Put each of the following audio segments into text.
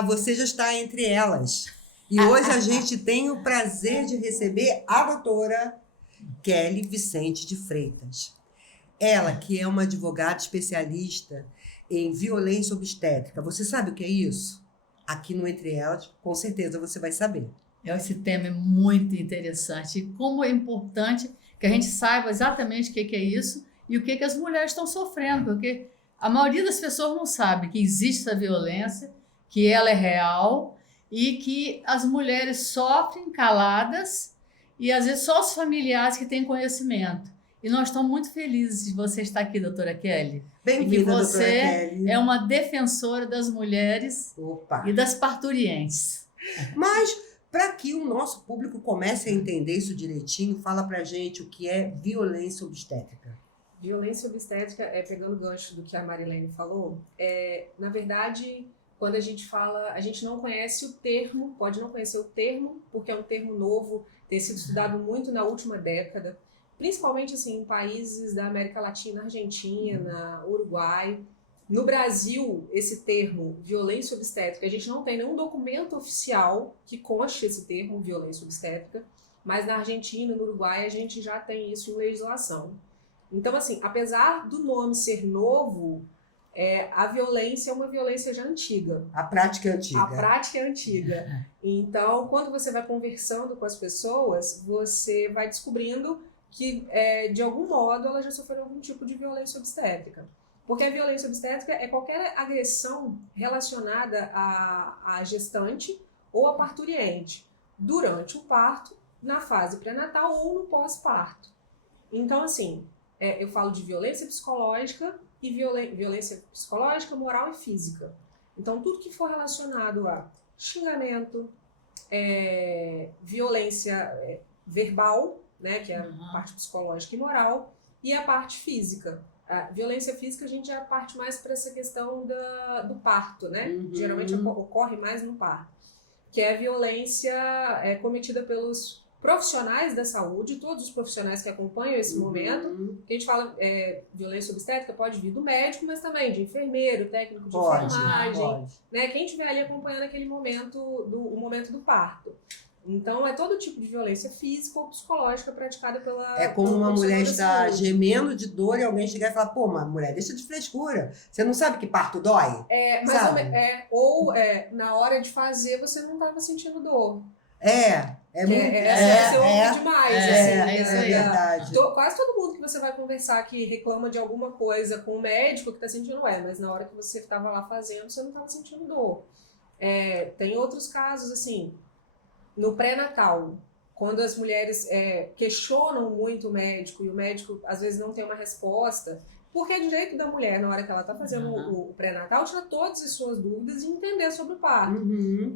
você já está entre elas. E hoje a gente tem o prazer de receber a doutora Kelly Vicente de Freitas. Ela, que é uma advogada especialista em violência obstétrica. Você sabe o que é isso? Aqui no Entre Elas, com certeza você vai saber. Esse tema é muito interessante. E como é importante que a gente saiba exatamente o que é isso e o que as mulheres estão sofrendo, porque a maioria das pessoas não sabe que existe essa violência, que ela é real e que as mulheres sofrem caladas e às vezes só os familiares que têm conhecimento. E nós estamos muito felizes de você estar aqui, doutora Kelly. Bem-vinda, doutora Você Kelly. é uma defensora das mulheres e das parturientes. Mas, para que o nosso público comece a entender isso direitinho, fala pra gente o que é violência obstétrica. Violência obstétrica, pegando o gancho do que a Marilene falou, na verdade, quando a gente fala, a gente não conhece o termo, pode não conhecer o termo, porque é um termo novo, tem sido estudado muito na última década, principalmente assim, em países da América Latina, Argentina, Uruguai. No Brasil, esse termo, violência obstétrica, a gente não tem nenhum documento oficial que conste esse termo, violência obstétrica, mas na Argentina e no Uruguai a gente já tem isso em legislação. Então, assim, apesar do nome ser novo, a violência é uma violência já antiga. A prática é antiga. A prática é antiga. Então, quando você vai conversando com as pessoas, você vai descobrindo que, de algum modo, ela já sofreu algum tipo de violência obstétrica. Porque a violência obstétrica é qualquer agressão relacionada à gestante ou à parturiente, durante o parto, na fase pré-natal ou no pós-parto. Então, assim, eu falo de violência psicológica e violência psicológica, moral e física. Então, tudo que for relacionado a xingamento, violência verbal, né, que é a parte psicológica e moral, e a parte física. A violência física a gente já parte mais para essa questão do parto, né? Geralmente ocorre mais no parto. Que é a violência cometida pelos profissionais da saúde, todos os profissionais que acompanham esse momento. Que a gente fala violência obstétrica pode vir do médico, mas também de enfermeiro, técnico de enfermagem, né? Quem estiver ali acompanhando aquele momento, o momento do parto. Então, é todo tipo de violência física ou psicológica praticada pela... É como uma mulher está gemendo de dor e alguém chegar e falar, pô, mas mulher, deixa de frescura. Você não sabe que parto dói? Ou na hora de fazer, você não estava sentindo dor. Você ouve demais. É verdade. Quase todo mundo que você vai conversar que reclama de alguma coisa com o médico que está sentindo, mas na hora que você estava lá fazendo, você não estava sentindo dor. Tem outros casos, assim... No pré-natal, quando as mulheres questionam muito o médico e o médico às vezes não tem uma resposta, porque é direito da mulher, na hora que ela está fazendo o pré-natal, tirar todas as suas dúvidas e entender sobre o parto.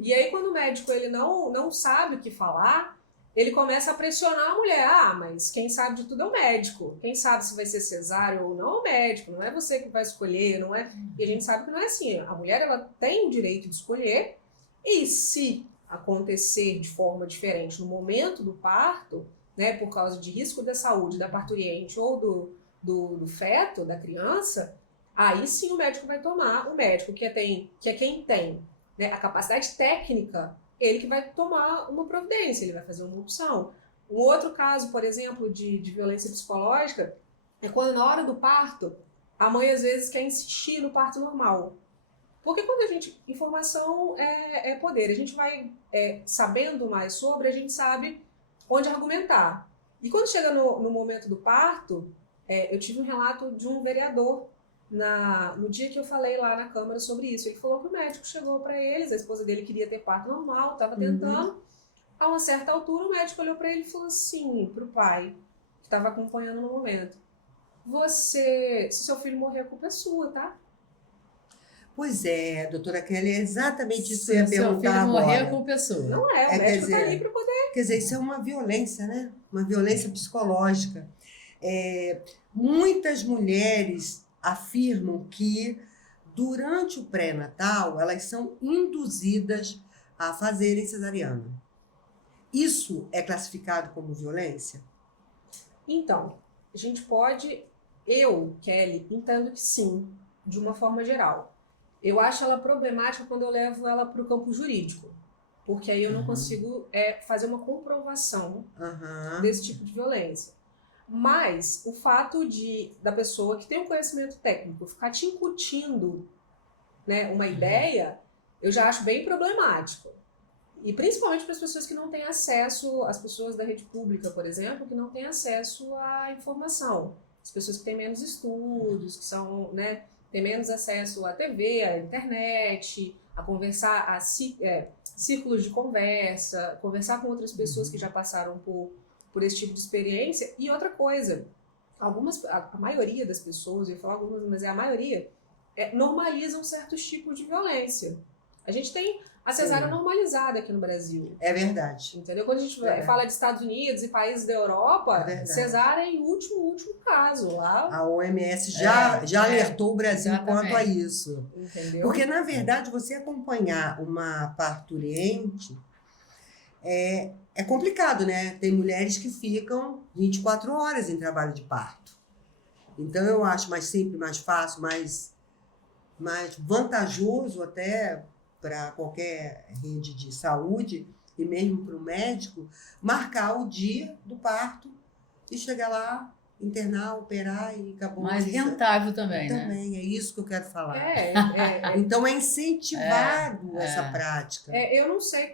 E aí quando o médico ele não sabe o que falar, ele começa a pressionar a mulher. Mas quem sabe de tudo é o médico. Quem sabe se vai ser cesárea ou não é o médico, não é você que vai escolher, não é... E a gente sabe que não é assim. A mulher ela tem o direito de escolher e se acontecer de forma diferente no momento do parto, né, por causa de risco da saúde da parturiente ou do feto, da criança, aí sim o médico vai tomar, o médico que é quem tem, né, a capacidade técnica, ele que vai tomar uma providência, ele vai fazer uma opção. Um outro caso, por exemplo, de violência psicológica, é quando na hora do parto, a mãe às vezes quer insistir no parto normal. Porque quando informação é poder, a gente vai sabendo mais sobre, a gente sabe onde argumentar. E quando chega no momento do parto, eu tive um relato de um vereador no dia que eu falei lá na Câmara sobre isso. Ele falou que o médico chegou para eles, a esposa dele queria ter parto normal, estava tentando. A uma certa altura, o médico olhou para ele e falou assim, para o pai, que estava acompanhando no momento, se seu filho morrer, a culpa é sua, tá? Pois é, doutora Kelly, é exatamente isso que eu ia perguntar agora. Se seu filho morrer com pessoa. Não o médico está ali para poder... Quer dizer, isso é uma violência, né? Uma violência psicológica. Muitas mulheres afirmam que durante o pré-natal elas são induzidas a fazerem cesariana. Isso é classificado como violência? Então, a gente pode... Eu, Kelly, entendo que sim, de uma forma geral. Eu acho ela problemática quando eu levo ela para o campo jurídico, porque aí eu não consigo fazer uma comprovação desse tipo de violência. Mas o fato da pessoa que tem um conhecimento técnico ficar te incutindo, né, uma ideia, eu já acho bem problemático. E principalmente para as pessoas que não têm acesso, as pessoas da rede pública, por exemplo, que não têm acesso à informação. As pessoas que têm menos estudos, que são, né, têm menos acesso à TV, à internet, a conversar, a círculos de conversar com outras pessoas que já passaram por esse tipo de experiência. E outra coisa, a maioria das pessoas, eu ia falar algumas, mas a maioria, normalizam certos tipos de violência. A gente tem a cesárea normalizada aqui no Brasil. É verdade. Entendeu? Quando a gente fala de Estados Unidos e países da Europa, cesárea é em último caso. Lá, a OMS já alertou o Brasil quanto a isso. Entendeu? Porque, na verdade, você acompanhar uma parturiente é complicado, né? Tem mulheres que ficam 24 horas em trabalho de parto. Então, eu acho mais simples, mais fácil, mais vantajoso até para qualquer rede de saúde e mesmo para o médico, marcar o dia do parto e chegar lá, internar, operar e acabou. Mais rentável também, né? Também, é isso que eu quero falar. É. Então é incentivado essa prática. Eu não sei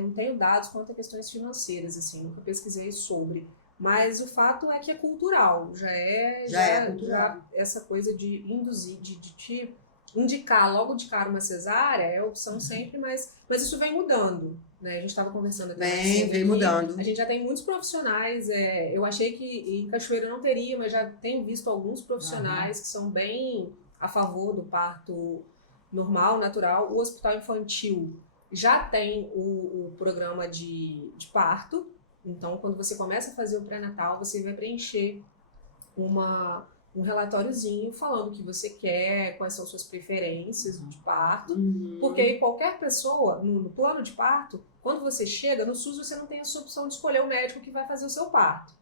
não tenho dados quanto a questões financeiras, assim, nunca pesquisei sobre. Mas o fato é que é cultural, já é cultural. Essa coisa de induzir, de te indicar logo de cara uma cesárea é opção sempre, mas isso vem mudando, né? A gente estava conversando aqui. Vem mudando. A gente já tem muitos profissionais, eu achei que em Cachoeira não teria, mas já tenho visto alguns profissionais que são bem a favor do parto normal, natural. O hospital infantil já tem o programa de parto, então quando você começa a fazer o pré-natal, você vai preencher um relatóriozinho falando o que você quer, quais são suas preferências de parto, porque qualquer pessoa, no plano de parto, quando você chega, no SUS você não tem essa opção de escolher o médico que vai fazer o seu parto,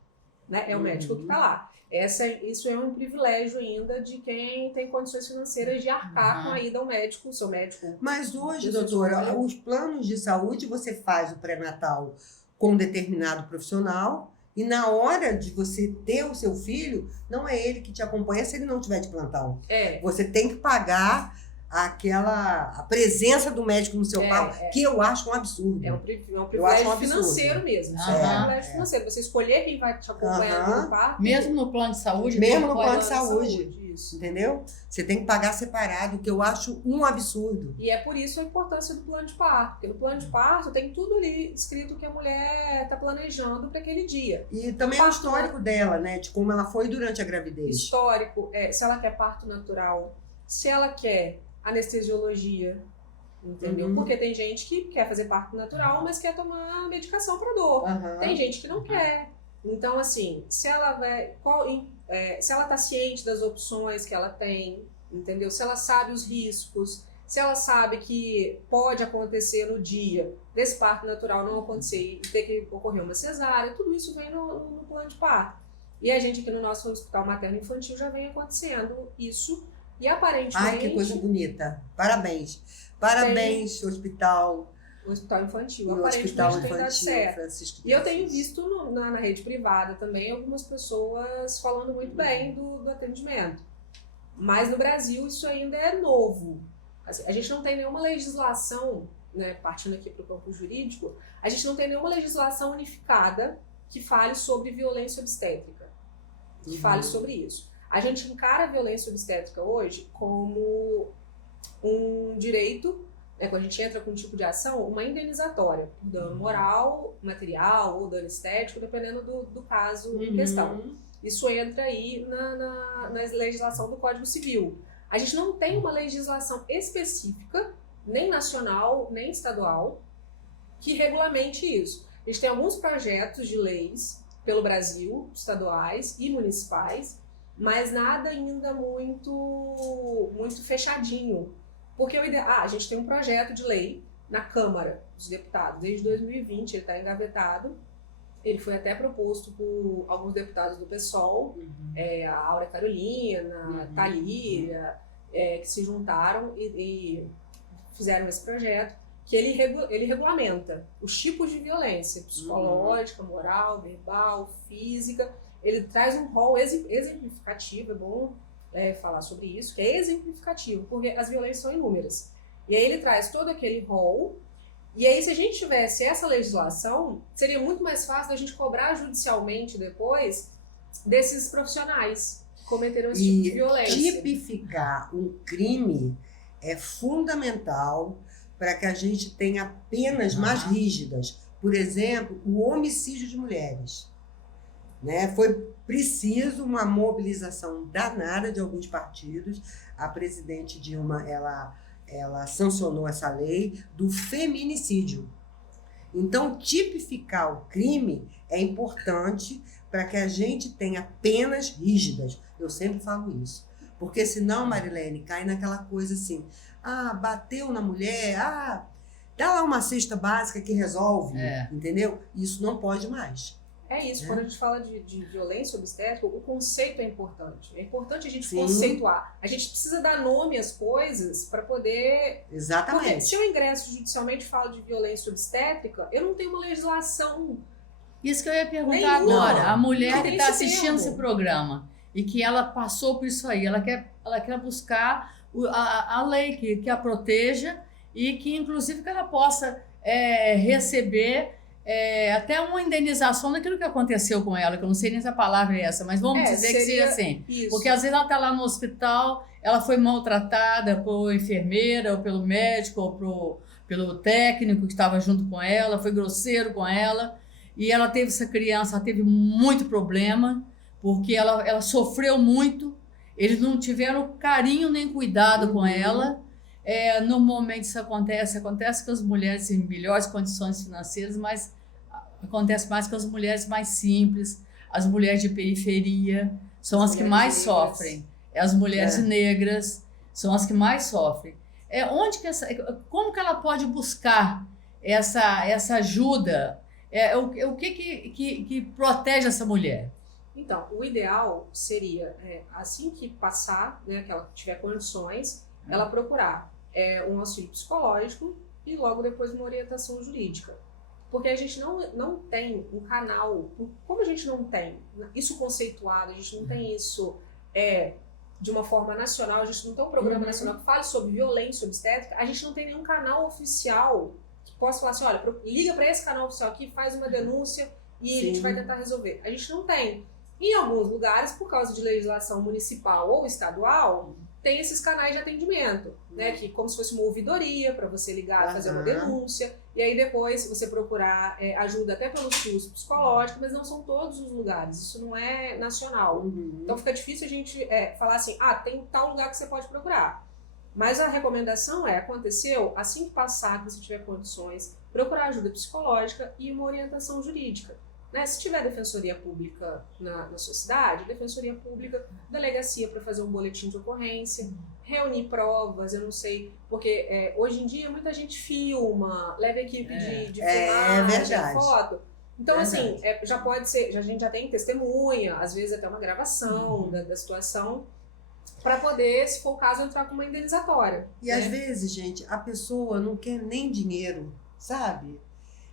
né? É o médico que está lá. Isso é um privilégio ainda de quem tem condições financeiras de arcar com a ida ao médico, o seu médico. Mas hoje, doutora, os planos de saúde, você faz o pré-natal com um determinado profissional, e na hora de você ter o seu filho, não é ele que te acompanha se ele não tiver de plantão. Você tem que pagar a presença do médico no seu parto, que eu acho um absurdo. É um privilégio financeiro mesmo. É um privilégio financeiro. Você escolher quem vai te acompanhar no parto. Mesmo no plano de saúde? Mesmo no plano de saúde. Isso. Entendeu? Você tem que pagar separado, o que eu acho um absurdo. E é por isso a importância do plano de parto. Porque no plano de parto tem tudo ali escrito que a mulher está planejando para aquele dia. E também o histórico dela, né? De como ela foi durante a gravidez. Histórico, se ela quer parto natural, se ela quer anestesiologia, entendeu? Porque tem gente que quer fazer parto natural, mas quer tomar medicação para dor. Tem gente que não quer. Então, assim, se ela tá ciente das opções que ela tem, entendeu? Se ela sabe os riscos, se ela sabe que pode acontecer no dia desse parto natural não acontecer e ter que ocorrer uma cesárea, tudo isso vem no plano de parto. E a gente aqui no nosso hospital materno-infantil já vem acontecendo isso. E aparentemente... Ai, que coisa bonita. Parabéns. Parabéns, hospital. O hospital infantil. O aparentemente hospital tem dado infantil, certo. Francisco de E eu tenho Assis. visto na rede privada também algumas pessoas falando muito bem do atendimento. Mas no Brasil isso ainda é novo. Assim, a gente não tem nenhuma legislação, né, partindo aqui para o campo jurídico, a gente não tem nenhuma legislação unificada que fale sobre violência obstétrica, que fale sobre isso. A gente encara a violência obstétrica hoje como um direito, né, quando a gente entra com um tipo de ação, uma indenizatória, por dano moral, material ou dano estético, dependendo do caso em questão. Isso entra aí na legislação do Código Civil. A gente não tem uma legislação específica, nem nacional, nem estadual, que regulamente isso. A gente tem alguns projetos de leis pelo Brasil, estaduais e municipais, mas nada ainda muito fechadinho. Porque a gente tem um projeto de lei na Câmara dos Deputados, desde 2020, ele está engavetado. Ele foi até proposto por alguns deputados do PSOL, a Aura Carolina, Thalíria, que se juntaram e fizeram esse projeto, que ele regulamenta os tipos de violência psicológica, moral, verbal, física. Ele traz um rol exemplificativo, é bom falar sobre isso, que é exemplificativo, porque as violências são inúmeras. E aí ele traz todo aquele rol, e aí se a gente tivesse essa legislação, seria muito mais fácil da gente cobrar judicialmente depois desses profissionais que cometeram esse tipo de violência. Tipificar um crime é fundamental para que a gente tenha penas mais rígidas. Por exemplo, o homicídio de mulheres. Né? Foi preciso uma mobilização danada de alguns partidos. A presidente Dilma, ela sancionou essa lei do feminicídio. Então, tipificar o crime é importante para que a gente tenha penas rígidas. Eu sempre falo isso. Porque senão, Marilene, cai naquela coisa assim, bateu na mulher, dá lá uma cesta básica que resolve, entendeu? Isso não pode mais. É isso, quando a gente fala de violência obstétrica, o conceito é importante. É importante a gente conceituar. A gente precisa dar nome às coisas para poder... Exatamente. Porque se eu ingresso judicialmente e falo de violência obstétrica, eu não tenho uma legislação. Isso que eu ia perguntar agora. A mulher que está assistindo esse programa e que ela passou por isso aí, ela quer buscar a lei que a proteja e que, inclusive, que ela possa receber até uma indenização daquilo que aconteceu com ela, que eu não sei nem se a palavra é essa, mas vamos dizer que seja assim. Isso. Porque às vezes ela está lá no hospital, ela foi maltratada por enfermeira, ou pelo médico, ou pelo técnico que estava junto com ela, foi grosseiro com ela, e ela teve essa criança, ela teve muito problema, porque ela sofreu muito, eles não tiveram carinho nem cuidado com ela. Normalmente isso acontece com as mulheres em melhores condições financeiras, mas acontece mais com as mulheres mais simples, as mulheres de periferia, são as que mais sofrem. As mulheres negras são as que mais sofrem. Como que ela pode buscar essa ajuda? O que protege essa mulher? Então, o ideal seria, assim que passar, né, que ela tiver condições, ela procurar um auxílio psicológico e logo depois uma orientação jurídica. Porque a gente não tem um canal, como a gente não tem isso conceituado, a gente não tem isso de uma forma nacional, a gente não tem um programa nacional que fale sobre violência obstétrica, a gente não tem nenhum canal oficial que possa falar assim, olha, liga para esse canal oficial aqui, faz uma denúncia e a gente vai tentar resolver. A gente não tem. Em alguns lugares, por causa de legislação municipal ou estadual, tem esses canais de atendimento, né? Que como se fosse uma ouvidoria para você ligar, fazer uma denúncia, e aí depois você procurar ajuda até pelo SUS psicológico, mas não são todos os lugares, isso não é nacional. Então fica difícil a gente falar assim, tem tal lugar que você pode procurar. Mas a recomendação aconteceu, assim que passar, que você tiver condições, procurar ajuda psicológica e uma orientação jurídica. Né? Se tiver defensoria pública na sua cidade, defensoria pública, delegacia para fazer um boletim de ocorrência, reunir provas, eu não sei, porque hoje em dia muita gente filma, leva equipe de filmagem, foto. Então, assim, já pode ser, a gente já tem testemunha, às vezes até uma gravação da situação, para poder, se for o caso, entrar com uma indenizatória. E às vezes, gente, a pessoa não quer nem dinheiro, sabe?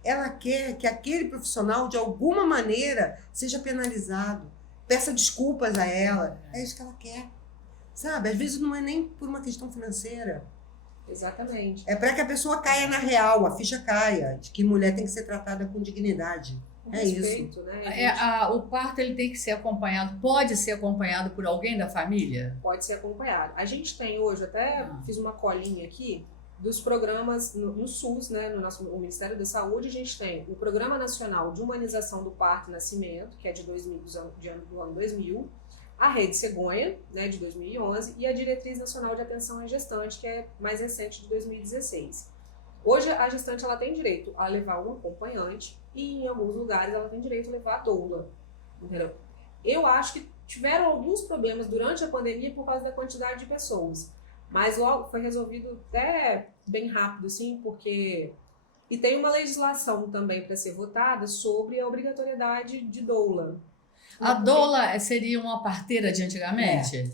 Ela quer que aquele profissional, de alguma maneira, seja penalizado. Peça desculpas a ela. É isso que ela quer. Sabe? Às vezes não é nem por uma questão financeira. Exatamente. É para que a pessoa caia na real, a ficha caia, de que mulher tem que ser tratada com dignidade. Respeito, isso. Né? O parto ele tem que ser acompanhado, pode ser acompanado por alguém da família? Pode ser acompanhado. A gente tem hoje, até fiz uma colinha aqui, dos programas no SUS, né, no Ministério da Saúde, a gente tem o Programa Nacional de Humanização do Parto e Nascimento, que é do ano 2000, a Rede Cegonha, né, de 2011, e a Diretriz Nacional de Atenção à Gestante, que é mais recente, de 2016. Hoje, a gestante ela tem direito a levar um acompanhante e, em alguns lugares, ela tem direito a levar a doula. Entendeu? Eu acho que tiveram alguns problemas durante a pandemia por causa da quantidade de pessoas. Mas logo foi resolvido até bem rápido, assim, porque... E tem uma legislação também para ser votada sobre a obrigatoriedade de doula. A doula seria uma parteira de antigamente?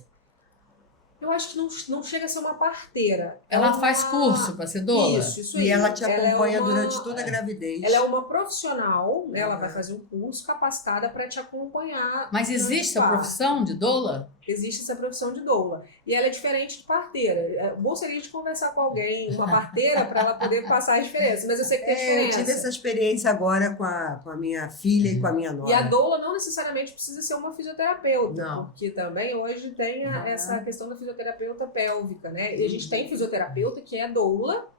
Eu acho que não chega a ser uma parteira. Ela uma- faz curso para ser doula? Isso E aí. ela te é acompanha uma- durante toda a gravidez. Ela é uma profissional, né? Ela vai Uhum. fazer um curso capacitada para te acompanhar. Mas durante existe o a parto. profissão de doula? Existe essa profissão de doula. E ela é diferente de parteira. É bom seria de conversar com alguém, uma parteira, para ela poder passar a diferença. Mas eu sei que tem Eu diferença. tive essa experiência agora com a minha filha e com a minha nora. E a doula não necessariamente precisa ser uma fisioterapeuta, Não. porque também hoje tem essa questão da fisioterapeuta pélvica, né? E a gente tem Uhum. fisioterapeuta que é doula,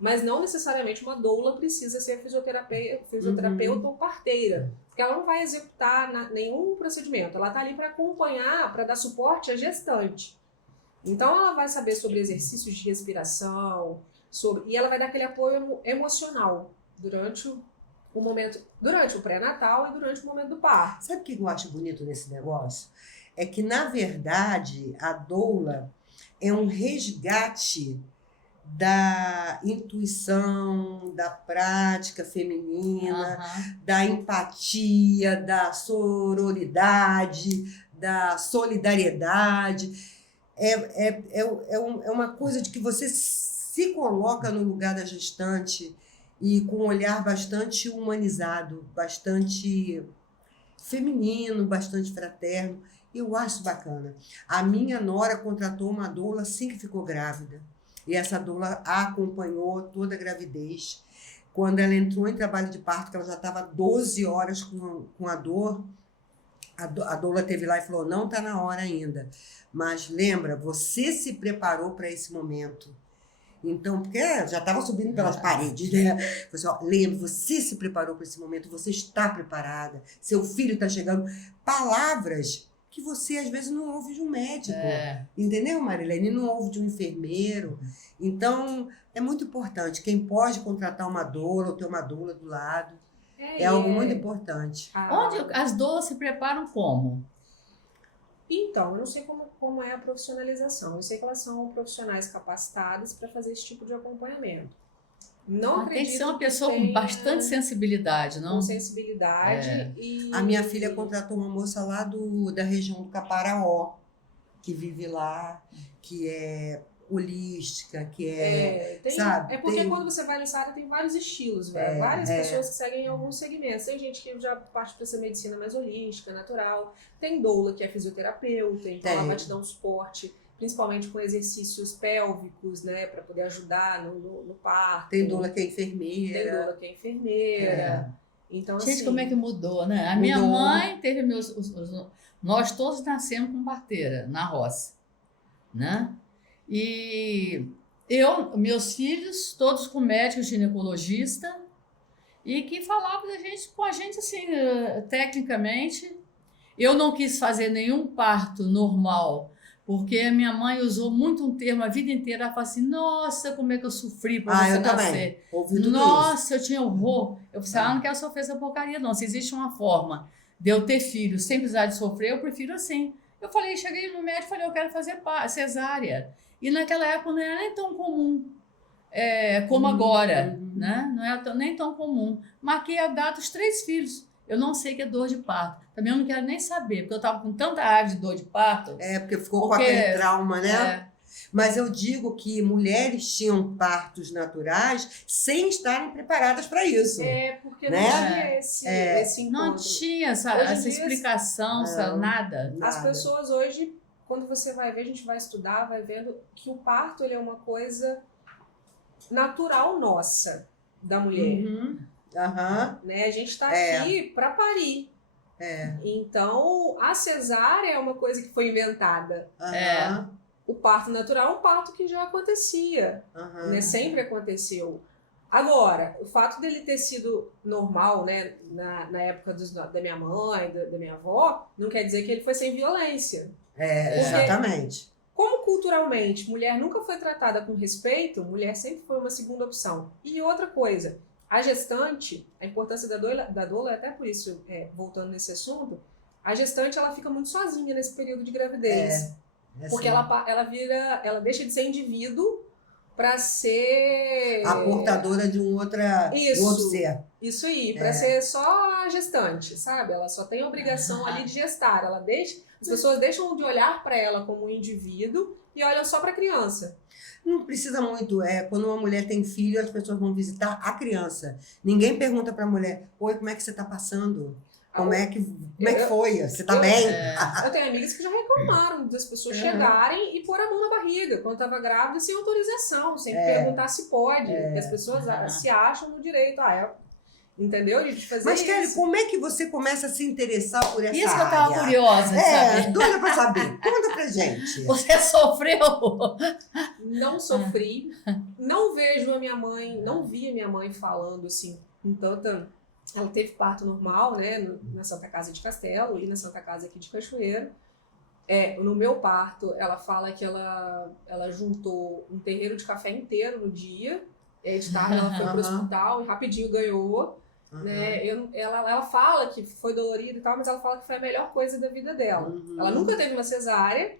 mas não necessariamente uma doula precisa ser fisioterapeuta ou parteira, porque ela não vai executar nenhum procedimento, ela está ali para acompanhar, para dar suporte à gestante. Então ela vai saber sobre exercícios de respiração, e ela vai dar aquele apoio emocional durante o momento, durante o pré-natal e durante o momento do parto. Sabe o que eu acho bonito nesse negócio? É que, na verdade, a doula é um resgate da intuição, da prática feminina, Aham. da empatia, da sororidade, da solidariedade. É uma coisa de que você se coloca no lugar da gestante e com um olhar bastante humanizado, bastante feminino, bastante fraterno. Eu acho bacana. A minha nora contratou uma doula assim que ficou grávida. E essa doula a acompanhou toda a gravidez. Quando ela entrou em trabalho de parto, que ela já estava 12 horas com a dor, a doula teve lá e falou, não está na hora ainda. Mas lembra, você se preparou para esse momento. Então, porque já estava subindo pelas paredes, né? Você, ó, lembra, você se preparou para esse momento, você está preparada, seu filho está chegando. Palavras que você às vezes não ouve de um médico. Entendeu, Marilene? Não ouve de um enfermeiro. Então, é muito importante. Quem pode contratar uma doula ou ter uma doula do lado é algo muito importante. Onde as doulas se preparam como? Então, eu não sei como é a profissionalização. Eu sei que elas são profissionais capacitadas para fazer esse tipo de acompanhamento. Não Tem acredito que ser uma pessoa com tenha bastante sensibilidade, não? com sensibilidade. E... A minha filha contratou uma moça lá da região do Caparaó, que vive lá, que é holística, que sabe? É porque tem- quando você vai nessa área tem vários estilos, velho. Várias pessoas que seguem alguns segmentos. Tem gente que já parte para essa medicina mais holística, natural. Tem doula que é fisioterapeuta, então ela vai te dar um suporte, principalmente com exercícios pélvicos, né, para poder ajudar no parto. Tem doula que é enfermeira. Tem doula que é enfermeira. Então, Gente, assim, como é que mudou, né? A minha Mudou. mãe teve nós todos nascemos com parteira na roça, né? E meus filhos, todos com médico ginecologista, e que falavam com a gente assim, tecnicamente. Eu não quis fazer nenhum parto normal, porque a minha mãe usou muito um termo a vida inteira. Ela falou assim, nossa, como é que eu sofri para você eu nascer. também. Ouvi tudo isso. Nossa, eu tinha horror. Eu falei, não quero sofrer essa porcaria, não. Se existe uma forma de eu ter filho sem precisar de sofrer, eu prefiro assim. Eu falei, cheguei no médico e falei, eu quero fazer cesárea. E naquela época não era nem tão comum como agora, né? Não era nem tão comum. Marquei a data dos 3 filhos. Eu não sei que é dor de parto. Também eu não quero nem saber, porque eu estava com tanta raiva de dor de parto. Porque ficou com aquele trauma, né? É, Mas eu digo que mulheres tinham partos naturais sem estarem preparadas para isso. porque né? não tinha esse encontro. não tinha Hoje essa em dia, explicação, nada. As Nada. pessoas hoje, quando você vai ver, a gente vai estudar, vai vendo que o parto ele é uma coisa natural nossa, da mulher. Uhum. Aham. Né? A gente está aqui para parir. Então, a cesárea é uma coisa que foi inventada. Aham. O parto natural é um parto que já acontecia, Aham. né? Sempre aconteceu. Agora, o fato dele ter sido normal, né, na época da minha mãe, da minha avó, não quer dizer que ele foi sem violência. Exatamente. Como culturalmente mulher nunca foi tratada com respeito, mulher sempre foi uma segunda opção. E outra coisa, a gestante, a importância da doula, até por isso, voltando nesse assunto, a gestante ela fica muito sozinha nesse período de gravidez. Porque ela deixa de ser indivíduo para ser a portadora de um outro ser. Isso aí, para ser só a gestante, sabe? Ela só tem a obrigação ali de gestar. As pessoas deixam de olhar para ela como um indivíduo e olham só para a criança. Não precisa muito. Quando uma mulher tem filho, as pessoas vão visitar a criança. Ninguém pergunta para a mulher: oi, como é que você está passando? Como é que foi? Você está bem? Eu tenho amigas que já reclamaram das pessoas chegarem e pôr a mão na barriga quando estava grávida sem autorização, sem perguntar se pode. Porque as pessoas se acham no direito. Entendeu? De fazer Mas, isso. Kelly, como é que você começa a se interessar por essa área? Isso que eu estava curiosa de saber. Doida pra saber. Conta pra gente. Você sofreu? Não sofri. Não vejo a minha mãe, não vi a minha mãe falando assim, com tanta... Ela teve parto normal, né, na Santa Casa de Castelo e na Santa Casa aqui de Cachoeiro. No meu parto, ela fala que ela juntou um terreiro de café inteiro no dia. E aí de tarde ela foi pro hospital e rapidinho ganhou. Né? Ela fala que foi dolorida e tal, mas ela fala que foi a melhor coisa da vida dela. Ela nunca teve uma cesárea.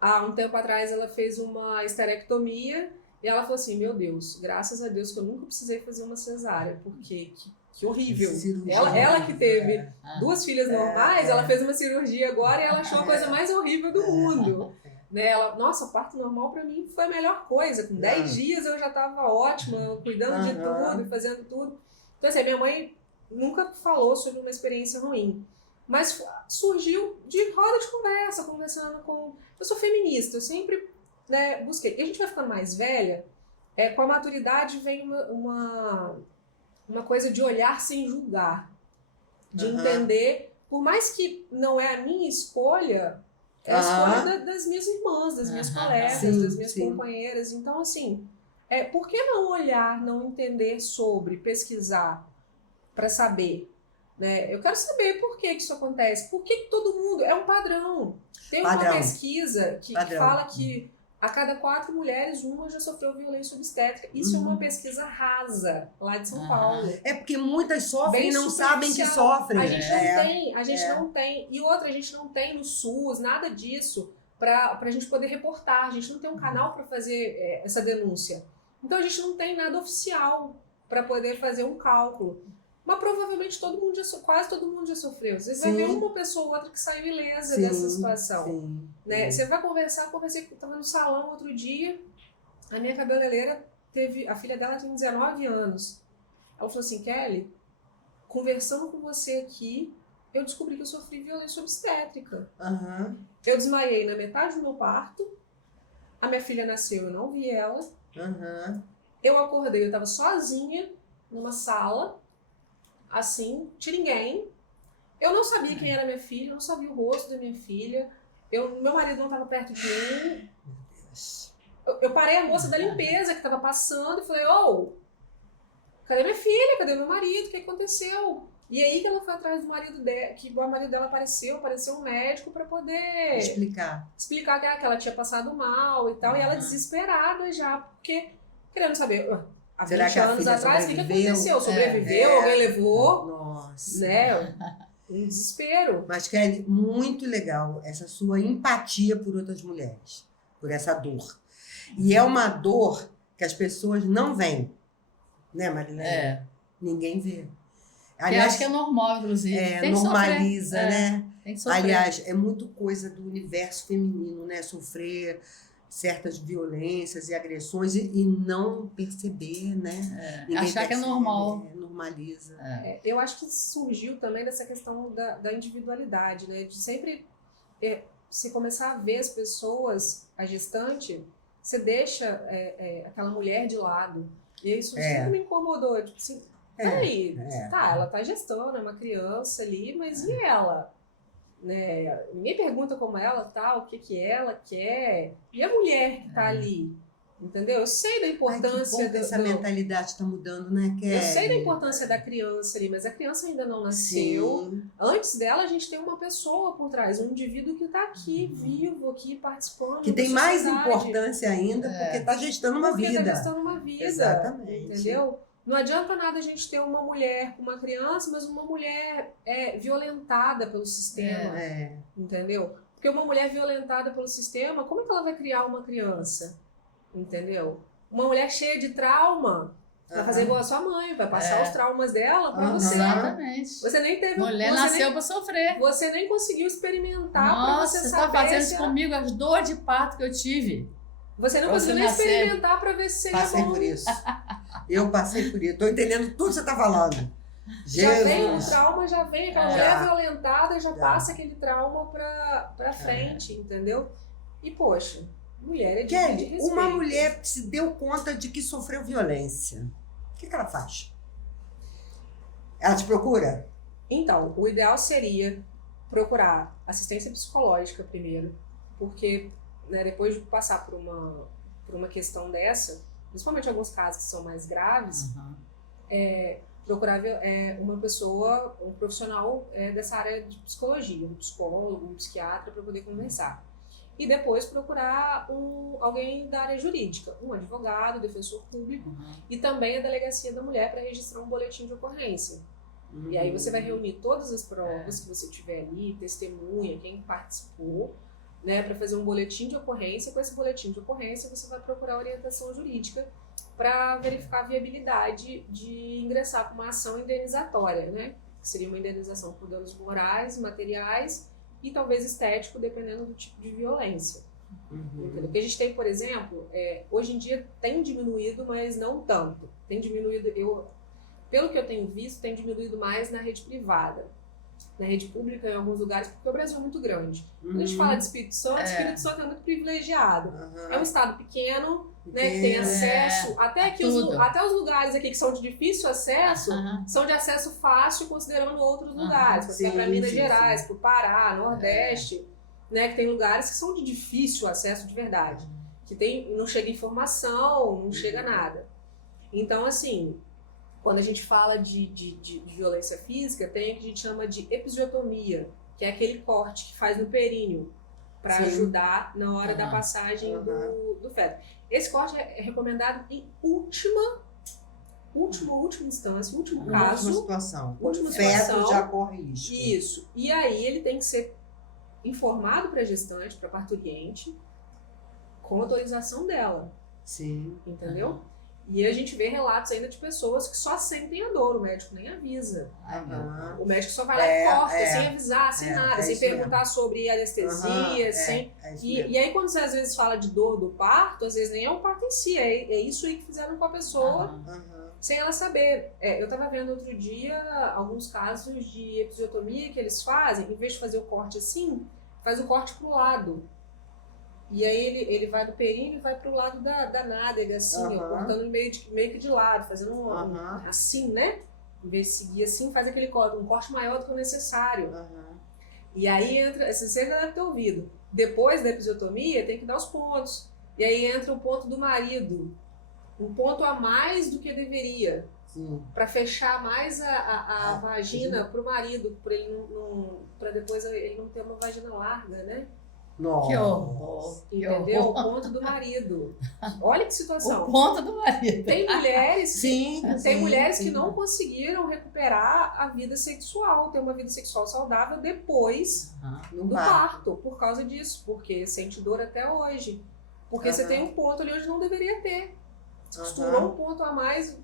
Há um tempo atrás ela fez uma esterectomia e ela falou assim, meu Deus, graças a Deus que eu nunca precisei fazer uma cesárea, porque que horrível. Ela que teve 2 filhas normais, ela fez uma cirurgia agora e ela achou a coisa mais horrível do mundo. Né? Nossa, parto normal pra mim foi a melhor coisa. Com 10 dias eu já tava ótima, cuidando de tudo, fazendo tudo. Então, assim, a minha mãe nunca falou sobre uma experiência ruim. Mas surgiu de roda de conversa, conversando com... Eu sou feminista, eu sempre busquei. E a gente vai ficando mais velha, com a maturidade vem uma coisa de olhar sem julgar. De entender, por mais que não é a minha escolha, é a escolha das minhas irmãs, das minhas colegas, das minhas companheiras. Então, assim, por que não olhar, não entender sobre, pesquisar para saber? Né? Eu quero saber por que isso acontece. Por que todo mundo... É um padrão. Tem uma pesquisa que fala que a cada 4 mulheres, uma já sofreu violência obstétrica. Isso é uma pesquisa rasa, lá de São Paulo. É porque muitas sofrem e não sabem que sofrem. A gente não tem, a gente não tem. E outra, a gente não tem no SUS, nada disso, para a gente poder reportar. A gente não tem um canal para fazer essa denúncia. Então a gente não tem nada oficial para poder fazer um cálculo. Mas provavelmente quase todo mundo já sofreu. Às vezes vai ver uma pessoa ou outra que saiu ilesa dessa situação. Né? Você vai conversei, estava no salão outro dia, a minha cabeleireira a filha dela tem 19 anos. Ela falou assim, Kelly, conversando com você aqui, eu descobri que eu sofri violência obstétrica. Eu desmaiei na metade do meu parto, a minha filha nasceu, eu não vi ela. Eu acordei, eu estava sozinha numa sala, assim, de ninguém. Eu não sabia quem era minha filha, eu não sabia o rosto da minha filha. Meu marido não estava perto de mim. Eu parei a moça da limpeza que estava passando e falei, cadê minha filha? Cadê meu marido? O que aconteceu? E aí que ela foi atrás do marido dela, que o marido dela apareceu um médico para poder explicar que ela tinha passado mal e tal. E ela desesperada já, porque querendo saber... Há 20 anos atrás, o que aconteceu? Sobreviveu? Alguém levou? Nossa. Né? Um desespero. Mas, Kelly, muito legal essa sua empatia por outras mulheres, por essa dor. E é uma dor que as pessoas não veem, né, Marilene? Ninguém vê. Aliás, acho que é normal, inclusive. Tem normaliza, né? Tem que sofrer. Aliás, é muito coisa do universo feminino, né? Sofrer certas violências e agressões e não perceber, né? Achar que é normal. Normaliza. Eu acho que surgiu também dessa questão da individualidade, né? De sempre se começar a ver as pessoas, a gestante, você deixa aquela mulher de lado. E isso sempre me incomodou. Tipo assim, peraí, ela tá gestando, é uma criança ali, mas e ela? Né? Ninguém pergunta como ela tá, o que ela quer. E a mulher que tá ali? Entendeu? Eu sei da importância... Que bom que essa mentalidade está mudando, né, Kelly? Eu sei da importância da criança ali, mas a criança ainda não nasceu. Antes dela, a gente tem uma pessoa por trás, um indivíduo que está aqui, vivo, aqui, participando. Que tem mais importância ainda, porque está gestando uma vida. Está gestando uma vida. Exatamente. Entendeu? Não adianta nada a gente ter uma mulher com uma criança, mas uma mulher violentada pelo sistema. Entendeu? Porque uma mulher violentada pelo sistema, como é que ela vai criar uma criança? Entendeu? Uma mulher cheia de trauma, Vai fazer igual a sua mãe, vai passar os traumas dela pra você. Exatamente. Você nem teve... Mulher nasceu pra sofrer. Você nem conseguiu experimentar pra Nossa, você você saber tá fazendo se isso comigo, as dores de parto que eu tive. Você não Pra conseguiu você nem nascer. experimentar pra ver se seria Passei bom. por isso. Eu passei por isso. Tô entendendo tudo que você tá falando. Já vem o Jesus. trauma, já vem aquela Já. mulher violentada, já passa aquele trauma pra frente, entendeu? E, poxa, mulher é de Kelly, respeito. uma mulher que se deu conta de que sofreu violência, o que ela faz? Ela te procura? Então, o ideal seria procurar assistência psicológica primeiro, porque, né, depois de passar por uma questão dessa, principalmente alguns casos que são mais graves, procurar uma pessoa, um profissional dessa área de psicologia, um psicólogo, um psiquiatra, para poder conversar. E depois procurar alguém da área jurídica, um advogado, defensor público, e também a delegacia da mulher para registrar um boletim de ocorrência. E aí você vai reunir todas as provas que você tiver ali, testemunha, quem participou, né, para fazer um boletim de ocorrência. Com esse boletim de ocorrência, você vai procurar orientação jurídica para verificar a viabilidade de ingressar com uma ação indenizatória, né? Que seria uma indenização por danos morais, materiais e talvez estético, dependendo do tipo de violência. Entendeu? Porque a gente tem, por exemplo, hoje em dia tem diminuído, mas não tanto. Tem diminuído, pelo que eu tenho visto, tem diminuído mais na rede privada. Na rede pública, em alguns lugares, porque o Brasil é muito grande. Quando a gente fala de Espírito Santo, o Espírito Santo é muito privilegiado. É um estado pequeno, né, que tem acesso, até os lugares aqui que são de difícil acesso, são de acesso fácil, considerando outros lugares. Você vai para Minas Gerais, para o Pará, Nordeste, né, que tem lugares que são de difícil acesso de verdade. Que não chega informação, não chega nada. Então, assim, quando a gente fala de violência física, tem o que a gente chama de episiotomia, que é aquele corte que faz no períneo, para ajudar na hora da passagem do feto. Esse corte é recomendado em última instância, último caso. Última situação. Última O feto situação. já corre risco. Isso. E aí ele tem que ser informado para a gestante, para a parturiente, com autorização dela. Sim. Entendeu? E a gente vê relatos ainda de pessoas que só sentem a dor, o médico nem avisa. O médico só vai lá e corta, sem avisar, sem nada, sem perguntar sobre anestesia, sem... E aí quando você às vezes fala de dor do parto, às vezes nem é o parto em si, é isso aí que fizeram com a pessoa, sem ela saber. Eu estava vendo outro dia alguns casos de episiotomia que eles fazem, em vez de fazer o corte assim, faz o corte pro lado. E aí ele vai do períneo e vai pro lado da nádega, assim, ó, cortando meio que de lado, fazendo assim, né? Em vez de seguir assim, faz aquele corte, um corte maior do que o necessário. E aí entra, você já deve ter ouvido, depois da episiotomia tem que dar os pontos. E aí entra o ponto do marido, um ponto a mais do que deveria. Para fechar mais a vagina pro marido, para ele para depois ele não ter uma vagina larga, né? Nossa. Que horror. Entendeu? O ponto do marido. Olha que situação. O ponto do marido. Tem mulheres, Tem mulheres que não conseguiram recuperar a vida sexual, ter uma vida sexual saudável depois do parto, por causa disso, porque sente dor até hoje. Porque você tem um ponto ali onde não deveria ter. Você costurou um ponto a mais.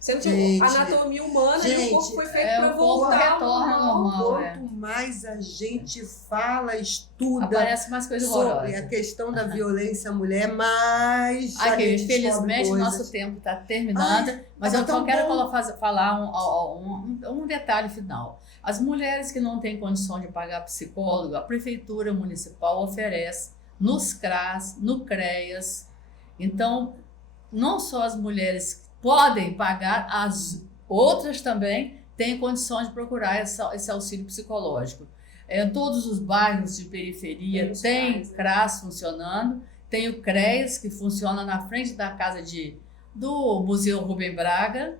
Sendo que a anatomia humana e o corpo foi feito para voltar ao normal. Quanto mais a gente fala, estuda aparece mais coisas sobre horrorosas. a questão da violência à mulher, mais a Aqui, gente descobre infelizmente, coisas. nosso tempo está terminando, mas eu só quero falar um detalhe final. As mulheres que não têm condição de pagar psicólogo, a Prefeitura Municipal oferece nos CRAS, no CREAS. Então, não só as mulheres podem pagar, as outras também têm condições de procurar esse auxílio psicológico. Em todos os bairros de periferia tem CRAS funcionando, tem o CREAS, que funciona na frente da casa do Museu Rubem Braga,